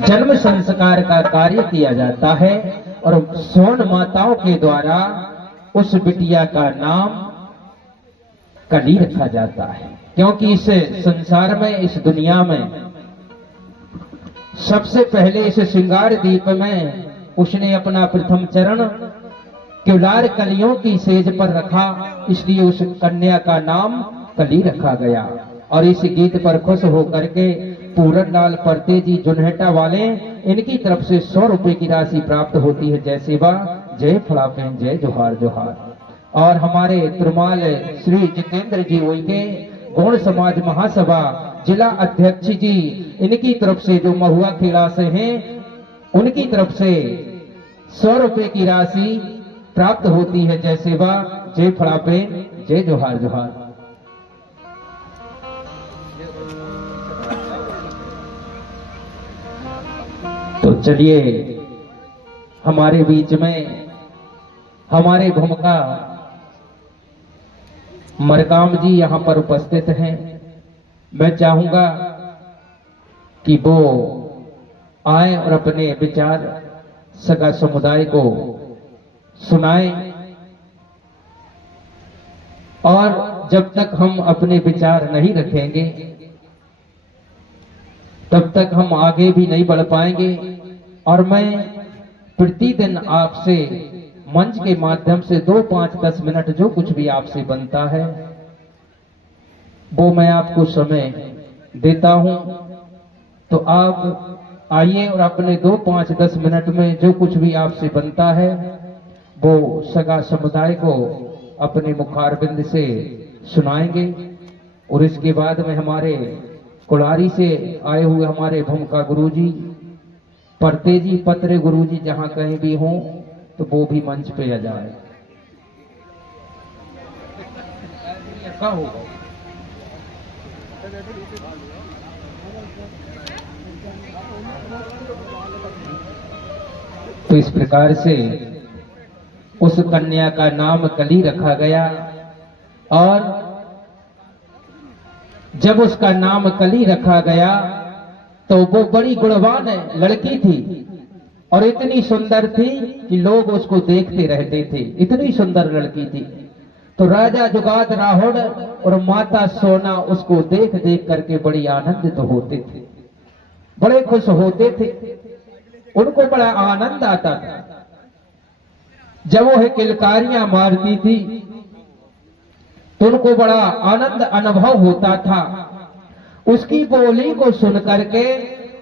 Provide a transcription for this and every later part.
जन्म संस्कार का कार्य किया जाता है और स्वर्ण माताओं के द्वारा उस बिटिया का नाम कली रखा जाता है, क्योंकि इस संसार में, इस दुनिया में सबसे पहले इस श्रृंगार दीप में उसने अपना प्रथम चरण क्युलार कलियों की सेज पर रखा, इसलिए उस कन्या का नाम कली रखा गया। और इस गीत पर खुश होकर के पूरन लाल परते जी जुनहटा वाले, इनकी तरफ से 100 रुपए की राशि प्राप्त होती है। जय सेवा, जय फड़ापें, जय जोहार जोहार। और हमारे तिरुमाल श्री जितेंद्र जी उइके गौड़ समाज महासभा जिला अध्यक्ष जी, इनकी तरफ से जो महुआ खेड़ा से हैं, उनकी तरफ से 100 रुपए की राशि प्राप्त होती है। जय सेवा, जय फड़ापें, जय जोहार जोहार। तो चलिए, हमारे बीच में हमारे भूमिका मरकाम जी यहां पर उपस्थित हैं। मैं चाहूंगा कि वो आए और अपने विचार सगा समुदाय को सुनाएं। और जब तक हम अपने विचार नहीं रखेंगे तब तक हम आगे भी नहीं बढ़ पाएंगे। और मैं प्रतिदिन आपसे मंच के माध्यम से 2, 5, 10 मिनट जो कुछ भी आपसे बनता है वो मैं आपको समय देता हूं। तो आप आइए और अपने 2, 5, 10 मिनट में जो कुछ भी आपसे बनता है वो सगा समुदाय को अपने मुखारबिंद से सुनाएंगे। और इसके बाद में हमारे कुलारी से आए हुए हमारे भूमिका गुरुजी, परते जी, पत्रे गुरुजी जहां कहीं भी हों तो वो भी मंच पे आ जाए। क्या होगा? तो इस प्रकार से उस कन्या का नाम कली रखा गया। और जब उसका नाम कली रखा गया तो वो बड़ी गुणवान लड़की थी और इतनी सुंदर थी कि लोग उसको देखते रहते थे, इतनी सुंदर लड़की थी। तो राजा जुगात राहुड़ और माता सोना उसको देख देख करके बड़ी आनंदित तो होते थे, बड़े खुश होते थे, उनको बड़ा आनंद आता था। जब वो किलकारियां मारती थी तो उनको बड़ा आनंद अनुभव होता था। उसकी बोली को सुन करके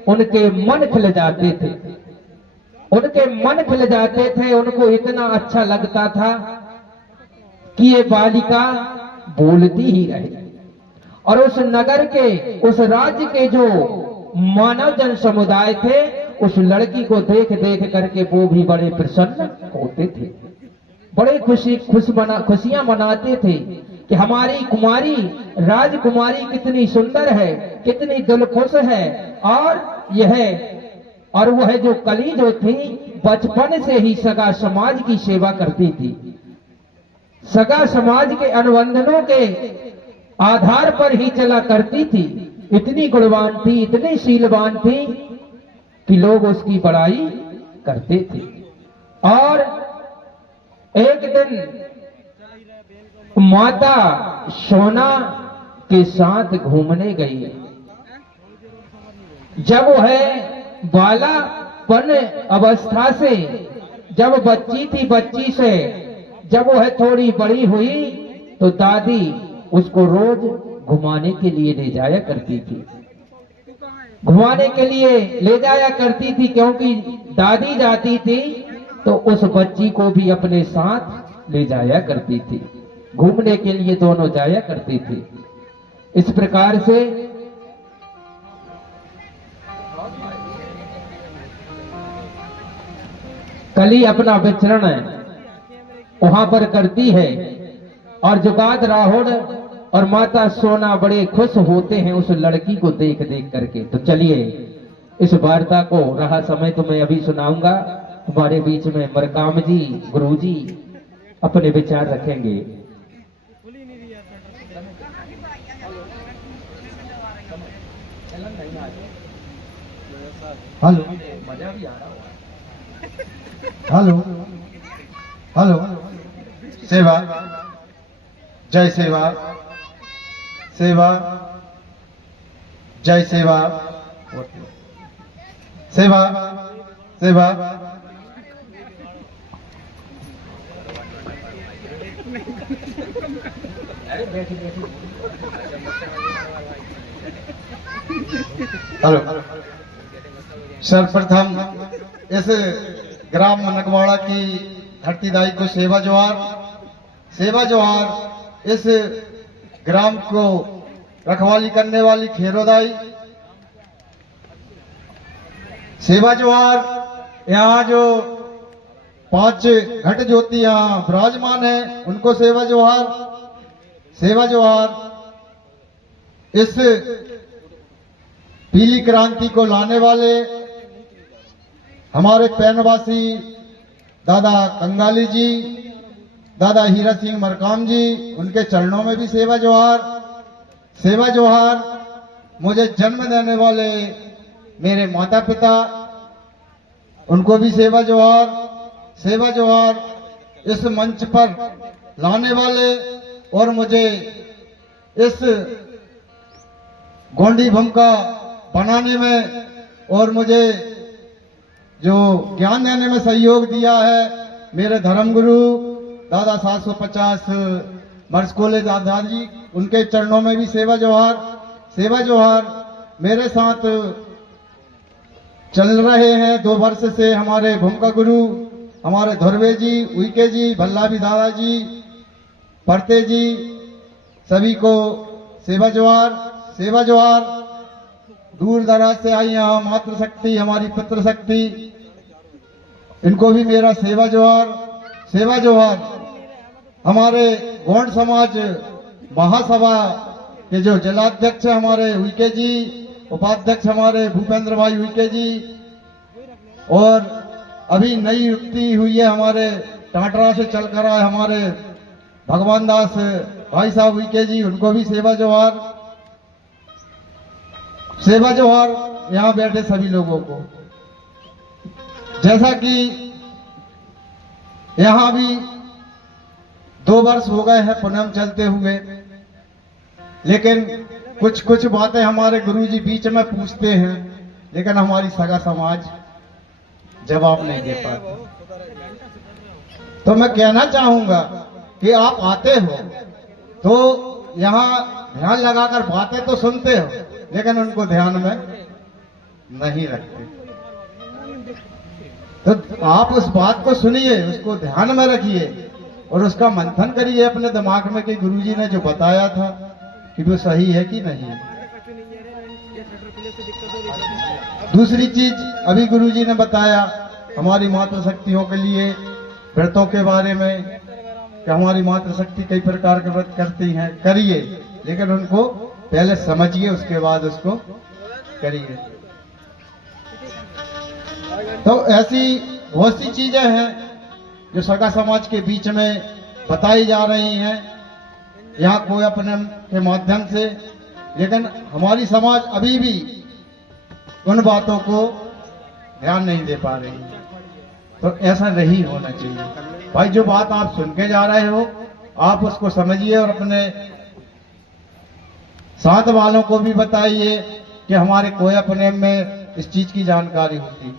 उनके मन खिल जाते थे, उनके मन खिल जाते थे। उनको इतना अच्छा लगता था कि ये बालिका बोलती ही रहे। और उस नगर के, उस राज्य के जो मानव जन समुदाय थे, उस लड़की को देख देख करके वो भी बड़े प्रसन्न होते थे, बड़े खुशियां मनाते थे कि हमारी कुमारी, राजकुमारी कितनी सुंदर है, कितनी दिलखुश है। और वह जो कली जो थी बचपन से ही सगा समाज की सेवा करती थी, सगा समाज के अनुबंधनों के आधार पर ही चला करती थी। इतनी गुणवान थी, इतनी शीलवान थी कि लोग उसकी बड़ाई करते थे। और एक दिन माता सोना के साथ घूमने गई। जब वह बालापन अवस्था से, जब बच्ची थी, बच्ची से जब वह थोड़ी बड़ी हुई तो दादी उसको रोज घुमाने के लिए ले जाया करती थी, घुमाने के लिए ले जाया करती थी। क्योंकि दादी जाती थी तो उस बच्ची को भी अपने साथ ले जाया करती थी, घूमने के लिए दोनों जाया करती थी। इस प्रकार से कली अपना विचरण वहां पर करती है और जुगात राहुड़ और माता सोना बड़े खुश होते हैं उस लड़की को देख देख करके। तो चलिए, इस वार्ता को रहा समय तो मैं अभी सुनाऊंगा। हमारे बीच में मरकाम जी, गुरुजी अपने विचार रखेंगे। हेलो मजा भी आ रहा होगा। हेलो हेलो सेवा जय सेवा सेवा जय सेवा सेवा सेवा हेलो सर्वप्रथम इस ग्राम मनकवाड़ा की धरतीदाई को सेवा जोहार। इस ग्राम को रखवाली करने वाली खेरोदाई सेवा जोहार। यहाँ जो 5 घट ज्योति यहाँ विराजमान है उनको सेवा जोहार। इस पीली क्रांति को लाने वाले हमारे पैनवासी दादा कंगाली जी, दादा हीरा सिंह मरकाम जी, उनके चरणों में भी सेवा जोहार। मुझे जन्म देने वाले मेरे माता पिता, उनको भी सेवा जोहार। इस मंच पर लाने वाले और मुझे इस गोंडी भूमिका बनाने में और मुझे जो ज्ञान देने में सहयोग दिया है मेरे धर्मगुरु दादा 750 मर्सकोले दादा जी, उनके चरणों में भी सेवा जोहार। मेरे साथ चल रहे हैं 2 वर्ष से हमारे भूमिका गुरु, हमारे धुरवे जी, उइके जी, भल्लाभी दादा जी, परते जी, सभी को सेवा जोहार। दूर दराज से आई यहाँ मातृशक्ति, हमारी पितृशक्ति, इनको भी मेरा सेवा जोहार। हमारे गौंड समाज महासभा के जो जिलाध्यक्ष हमारे उइके जी, उपाध्यक्ष हमारे भूपेंद्र भाई उइके जी, और अभी नई नियुक्ति हुई है हमारे टाटरा से चल कर आए हमारे भगवान दास भाई साहब उइके जी, उनको भी सेवा जोहार। यहाँ बैठे सभी लोगों को, जैसा कि यहाँ भी 2 वर्ष हो गए हैं पूनम चलते हुए, लेकिन कुछ बातें हमारे गुरुजी बीच में पूछते हैं, लेकिन हमारी सगा समाज जवाब नहीं दे पाती। तो मैं कहना चाहूंगा कि आप आते हो तो यहाँ ध्यान लगाकर बातें तो सुनते हो, लेकिन उनको ध्यान में नहीं रखते। तो आप उस बात को सुनिए, उसको ध्यान में रखिए और उसका मंथन करिए अपने दिमाग में कि गुरुजी ने जो बताया था कि वो सही है कि नहीं है। दूसरी चीज अभी गुरुजी ने बताया हमारी मातृशक्तियों के लिए व्रतों के बारे में कि हमारी मातृशक्ति कई प्रकार के व्रत करती हैं, करिए, लेकिन उनको पहले समझिए, उसके बाद उसको करिए। तो ऐसी बहुत सी चीजें हैं जो सगा समाज के बीच में बताई जा रही हैं यहाँ कोई अपने के माध्यम से, लेकिन हमारी समाज अभी भी उन बातों को ध्यान नहीं दे पा रही। तो ऐसा नहीं होना चाहिए भाई। जो बात आप सुन के जा रहे हो आप उसको समझिए और अपने साथ वालों को भी बताइए कि हमारे कोई अपने में इस चीज की जानकारी होती।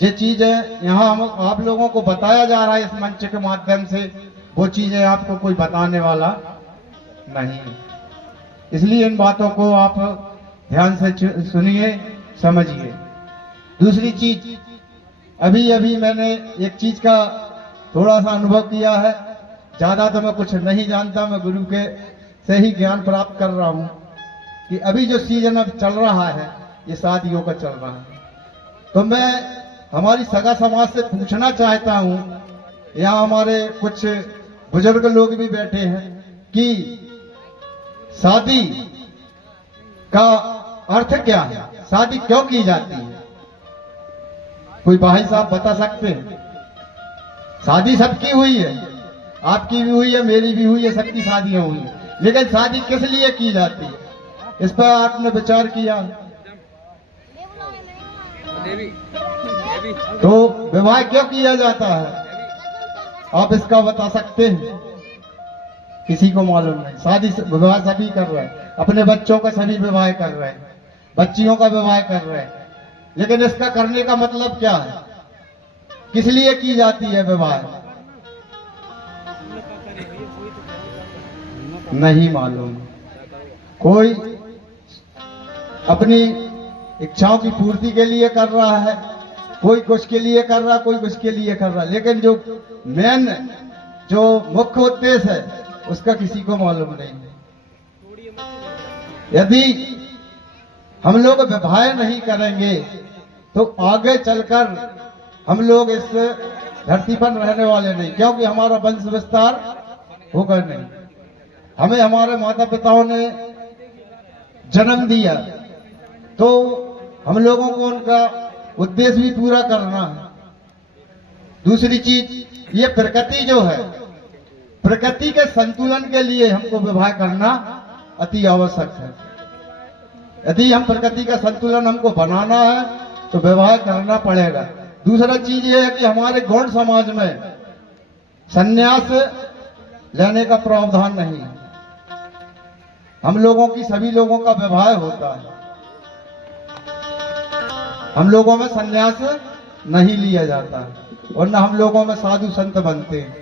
ये चीज है यहाँ हम आप लोगों को बताया जा रहा है इस मंच के माध्यम से, वो चीजें आपको कोई बताने वाला नहीं है। इसलिए इन बातों को आप ध्यान से सुनिए, समझिए। दूसरी चीज, अभी मैंने एक चीज का थोड़ा सा अनुभव किया है, ज्यादा तो मैं कुछ नहीं जानता, मैं गुरु के से ही ज्ञान प्राप्त कर रहा हूं कि अभी जो सीजन अब चल रहा है ये शादियों का चल रहा है। तो मैं हमारी सगा समाज से पूछना चाहता हूं, यहाँ हमारे कुछ बुजुर्ग लोग भी बैठे हैं, कि शादी का अर्थ क्या है, शादी क्यों की जाती है? कोई भाई साहब बता सकते हैं? शादी सबकी हुई है, आपकी भी हुई है, मेरी भी हुई है, सबकी शादियां हुई है, लेकिन शादी किस लिए की जाती है, इस पर आपने विचार किया? तो विवाह क्यों किया जाता है, आप इसका बता सकते हैं? किसी को मालूम नहीं। शादी विवाह सभी कर रहे हैं, अपने बच्चों का सभी विवाह कर रहे हैं, बच्चियों का विवाह कर रहे हैं, लेकिन इसका करने का मतलब क्या है, किस लिए की जाती है विवाह? नहीं मालूम। कोई अपनी इच्छाओं की पूर्ति के लिए कर रहा है, कोई कुछ के लिए कर रहा है, कोई कुछ के लिए कर रहा है, लेकिन जो मेन जो मुख्य उद्देश्य है उसका किसी को मालूम नहीं। यदि हम लोग विवाह नहीं करेंगे तो आगे चलकर हम लोग इस धरती पर रहने वाले नहीं, क्योंकि हमारा वंश विस्तार होगा नहीं। हमें हमारे माता पिताओं ने जन्म दिया तो हम लोगों को उनका उद्देश्य भी पूरा करना है। दूसरी चीज, ये प्रकृति जो है, प्रकृति के संतुलन के लिए हमको विवाह करना अति आवश्यक है। यदि हम प्रकृति का संतुलन हमको बनाना है तो विवाह करना पड़ेगा। दूसरा चीज ये है कि हमारे गौड़ समाज में संन्यास लेने का प्रावधान नहीं है। हम लोगों की सभी लोगों का विवाह होता है, हम लोगों में संन्यास नहीं लिया जाता है, और न हम लोगों में साधु संत बनते हैं।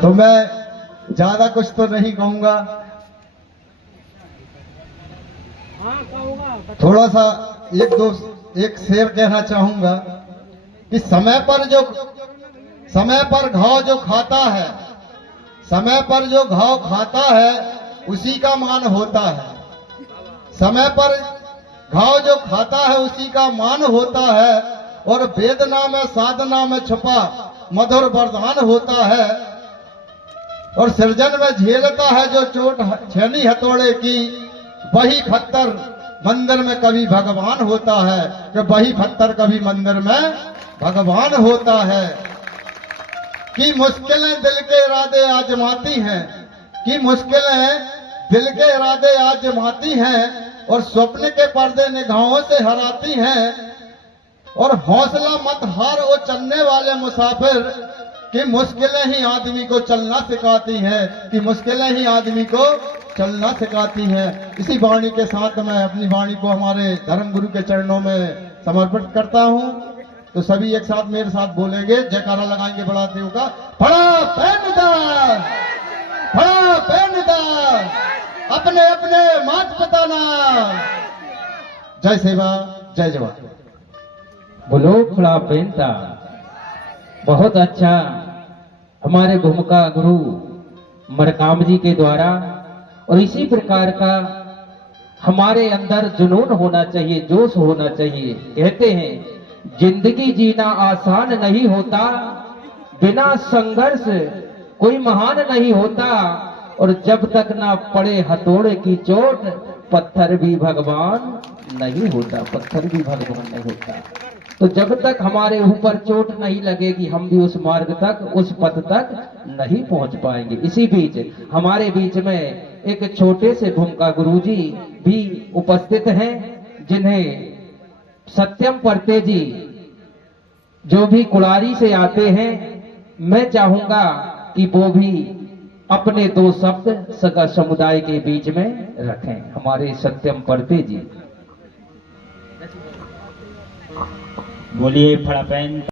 तो मैं ज्यादा कुछ तो नहीं कहूंगा, थोड़ा सा एक शेर कहना चाहूंगा कि समय पर घाव जो खाता है, समय पर जो घाव खाता है उसी का मान होता है। समय पर घाव जो खाता है उसी का मान होता है, और वेदना में साधना में छुपा मधुर वरदान होता है, और सृजन में झेलता है जो चोट छेनी हथौड़े की, वही पत्थर मंदिर में कभी भगवान होता है, कि वही पत्थर कभी मंदिर में भगवान होता है। कि मुश्किलें दिल के इरादे आजमाती हैं, कि मुश्किलें दिल के इरादे आजमाती हैं, और स्वप्न के पर्दे निगाहों से हराती हैं, और हौसला मत हार वो चलने वाले मुसाफिर, कि मुश्किलें ही आदमी को चलना सिखाती हैं, कि मुश्किलें ही आदमी को चलना सिखाती हैं। इसी वाणी के साथ मैं अपनी वाणी को हमारे धर्म गुरु के चरणों में समर्पित करता हूं। तो सभी एक साथ मेरे साथ बोलेंगे, जयकारा लगाएंगे बड़ा देव का, बड़ा पैनदार, बड़ा पैनदार, अपने अपने मात पिता नाम। जय सेवा, जय जवान। बोलो खड़ा पेंता। बहुत अच्छा हमारे भूमिका गुरु मरकाम जी के द्वारा, और इसी प्रकार का हमारे अंदर जुनून होना चाहिए, जोश होना चाहिए। कहते हैं जिंदगी जीना आसान नहीं होता, बिना संघर्ष कोई महान नहीं होता, और जब तक ना पड़े हथौड़े की चोट पत्थर भी भगवान नहीं होता, पत्थर भी भगवान नहीं होता। तो जब तक हमारे ऊपर चोट नहीं लगेगी हम भी उस मार्ग तक, उस पथ तक नहीं पहुंच पाएंगे। इसी बीच हमारे बीच में एक छोटे से भूमिका गुरुजी भी उपस्थित हैं, जिन्हें सत्यम परते जी जो भी कुड़ारी से आते हैं, मैं चाहूंगा कि वो भी अपने दो शब्द सगा समुदाय के बीच में रखें। हमारे सत्यम परते जी। बोलिए फड़ापैन।